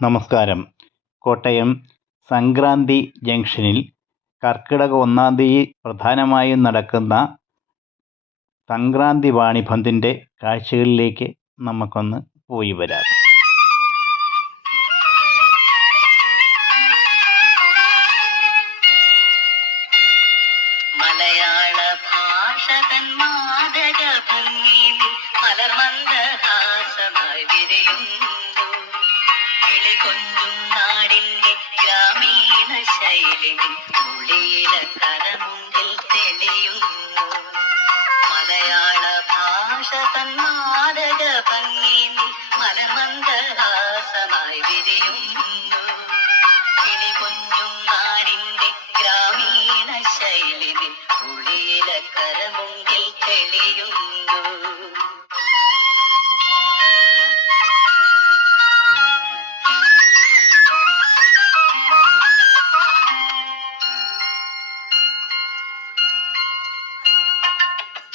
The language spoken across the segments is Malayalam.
നമസ്കാരം. കോട്ടയം സംക്രാന്തി ജംഗ്ഷനിൽ കർക്കിടക 1-ാം തീയതി പ്രധാനമായും നടക്കുന്ന സംക്രാന്തി വാണിഭത്തിൻ്റെ കാഴ്ചകളിലേക്ക് നമുക്കൊന്ന് പോയി വരാം. മലയാള ഭാഷ തൻ മാദക ഭംഗിയിൽ മലർമന്ദഹാസമായി വിരിയുന്നു. കിളികൊഞ്ചും നാടിന്റെ ഗ്രാമീണ ശൈലിയിൽ മുളിയില കരമുണ്ടിൽ തെളിയുന്നു. മലയാള ഭാഷ തൻ മാദക ഭംഗിയിൽ മലർമന്ദഹാസമായി വിരിയുന്നു. കിളികൊഞ്ചും നാടിന്റെ ഗ്രാമീണ ശൈലിയിൽ മുളിയില കരമുണ്ടിൽ തെളിയുന്നു.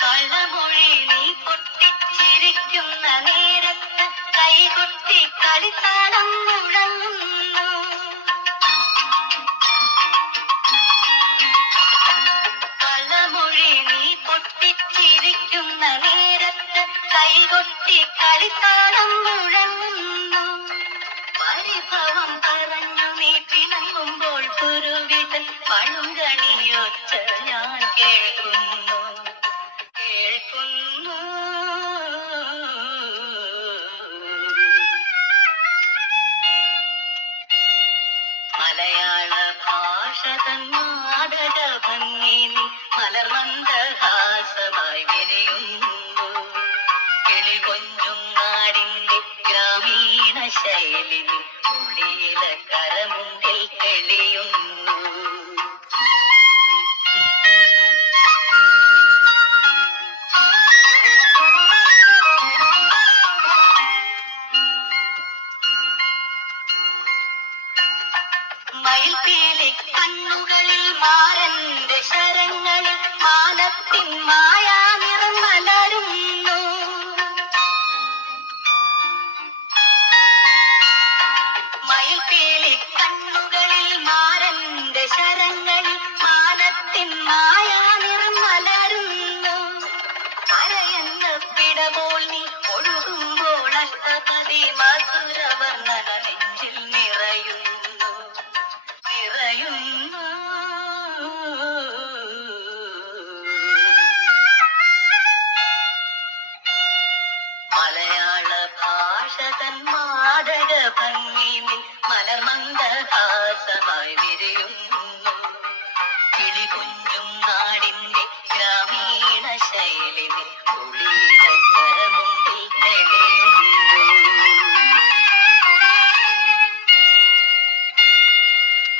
കള്ളമൊഴി നീ പൊട്ടിച്ചിരിക്കുന്ന നേരത്ത് കൈകൊട്ടി കളിത്താളം മുഴങ്ങുന്നു. കള്ളമൊഴി നീ പൊട്ടിച്ചിരിക്കുന്ന നേരത്ത് കൈകൊട്ടി കളിത്താളം മുഴങ്ങുന്നു. പരിഭവം പറഞ്ഞു നീ പിണങ്ങുമ്പോൾ കുരുവിതൻ പളുങ്കണിയൊച്ച ഞാൻ കേൾക്കുന്നു. മലയാള ഭാഷ തൻ മാദക ഭംഗിയിൽ മലർമന്ദഹാസമായി വിരിയുന്നു. കിളികൊഞ്ചും നാടിന്റെ ഗ്രാമീണ ശൈലിയിൽ മുളിയില കരമുണ്ടിൽ തെളിയുന്നു. മയിൽപീലി കണ്ണുകളിൽ മാരന്റെ ശരങ്ങളിൽ മാനത്തിൻ മായാനിറം മലരുന്നു. മയിൽപീലി കണ്ണുകളിൽ മാരന്റെ ശരങ്ങളിൽ മാനത്തിൻ മായാനിറം മലരുന്നു. അരയെന്ന പിടപോൽ നീ ഒഴുകുമ്പോൾ അഷ്ടപതി മധുരവർണ്ണന നെഞ്ചിൽ നിറയുന്നു. മലയാള ഭാഷ തൻ മാദക ഭംഗിയിൽ മലർമന്ദഹാസമായി വിരിയുന്നു. കിളികൊഞ്ചും നാടിന്റെ ഗ്രാമീണ ശൈലിയിൽ മുളിയില കരമുണ്ടിൽ തെളിയുന്നു.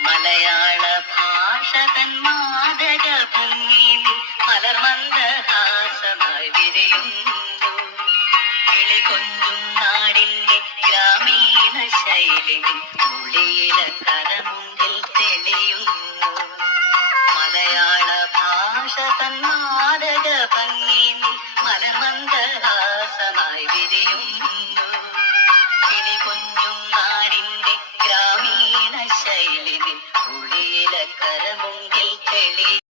മലയാള ഭാഷ തൻ മാദക ഭംഗിയിൽ മലർമന്ദഹാസമായി വിരിയുന്നു. കിളികൊഞ്ചും നാടിന്റെ ഗ്രാമീണ ശൈലിയിൽ മുളിയില കരമുണ്ടിൽ തെളിയുന്നു. മലയാള ഭാഷ തൻ മാദക ഭംഗിയിൽ മലർമന്ദഹാസമായി വിരിയുന്നു.